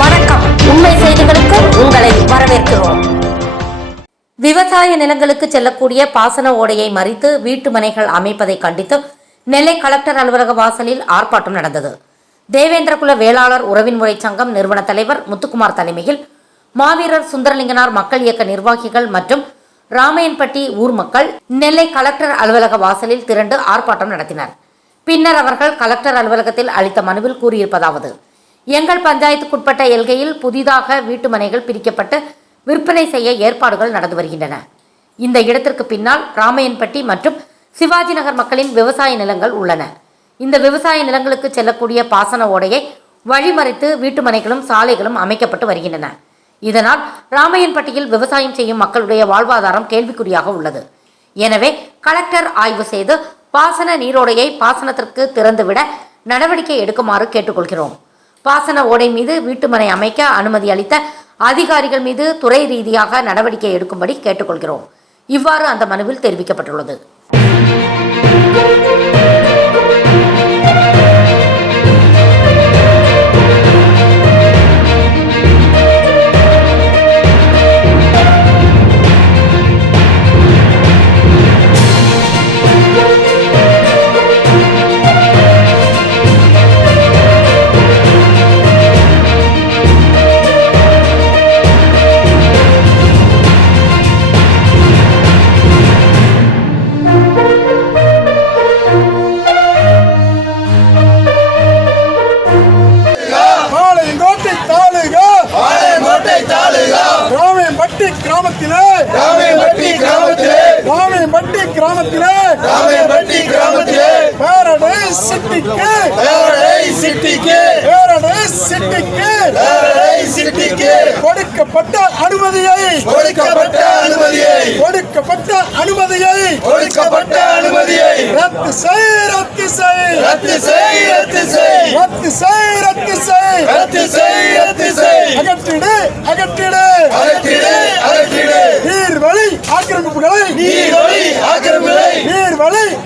வணக்கம். உண்மை செய்திகளுக்கு உங்களை வரவேற்கிறோம். விவசாய நிலங்களுக்கு செல்லக்கூடிய பாசன ஓடையை மறித்து வீட்டு மனைகள் அமைப்பதை கண்டித்து நெல்லை கலெக்டர் அலுவலக வாசலில் ஆர்ப்பாட்டம் நடந்தது. தேவேந்திரகுல வேளாளர் உறவின் முறை சங்கம் நிறுவன தலைவர் முத்துக்குமார் தலைமையில் மாவீரர் சுந்தரலிங்கனார் மக்கள் இயக்க நிர்வாகிகள் மற்றும் ராமையன்பட்டி ஊர் மக்கள் நெல்லை கலெக்டர் அலுவலக வாசலில் திரண்டு ஆர்ப்பாட்டம் நடத்தினர். பின்னர் அவர்கள் கலெக்டர் அலுவலகத்தில் அளித்த மனுவில் கூறியிருப்பதாவது எங்கள் பஞ்சாயத்துக்குட்பட்ட எல்கையில் புதிதாக வீட்டுமனைகள் பிரிக்கப்பட்டு விற்பனை செய்ய ஏற்பாடுகள் நடந்து வருகின்றன. இந்த இடத்திற்கு பின்னால் ராமையன்பட்டி மற்றும் சிவாஜி நகர் மக்களின் விவசாய நிலங்கள் உள்ளன. இந்த விவசாய நிலங்களுக்கு செல்லக்கூடிய பாசன ஓடையை வழிமறைத்து வீட்டுமனைகளும் சாலைகளும் அமைக்கப்பட்டு வருகின்றன. இதனால் ராமையன்பட்டியில் விவசாயம் செய்யும் மக்களுடைய வாழ்வாதாரம் கேள்விக்குறியாக உள்ளது. எனவே கலெக்டர் ஆய்வு செய்து பாசன நீரோடையை பாசனத்திற்கு திறந்துவிட நடவடிக்கை எடுக்குமாறு கேட்டுக்கொள்கிறோம். பாசன ஓடை மீது வீட்டுமனை அமைக்க அனுமதி அளித்த அதிகாரிகள் மீது துறை ரீதியாக நடவடிக்கை எடுக்கும்படி கேட்டுக்கொள்கிறோம். இவ்வாறு அந்த மனுவில் தெரிவிக்கப்பட்டுள்ளது. ராமையம்பட்டி கிராமத்திலே. பேரடைஸ் சிட்டிக்கு. பேரடைஸ் சிட்டிக்கு. பேரடைஸ் சிட்டிக்கு. பேரடைஸ் சிட்டிக்கு. கொடுக்கப்பட்ட அனுமதியை. கொடுக்கப்பட்ட அனுமதியை. கொடுக்கப்பட்ட அனுமதியை. கொடுக்கப்பட்ட அனுமதியை. ரத்து செய் ரத்து செய். ரத்து செய் ரத்து செய். ரத்து செய் ரத்து செய். ரத்து செய் ரத்து செய். அகற்றிடு அகற்றிடு. அகற்றிடு அகற்றிடு. ஆக்கிரமிப்புகளை நீர்வழி ஆக்கிரமிப்புகளை நீர்வழி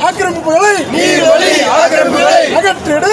ஆக்கிரமிப்புகளை நீர்வழி ஆக்கிரமிப்புகளை அகற்றிடு.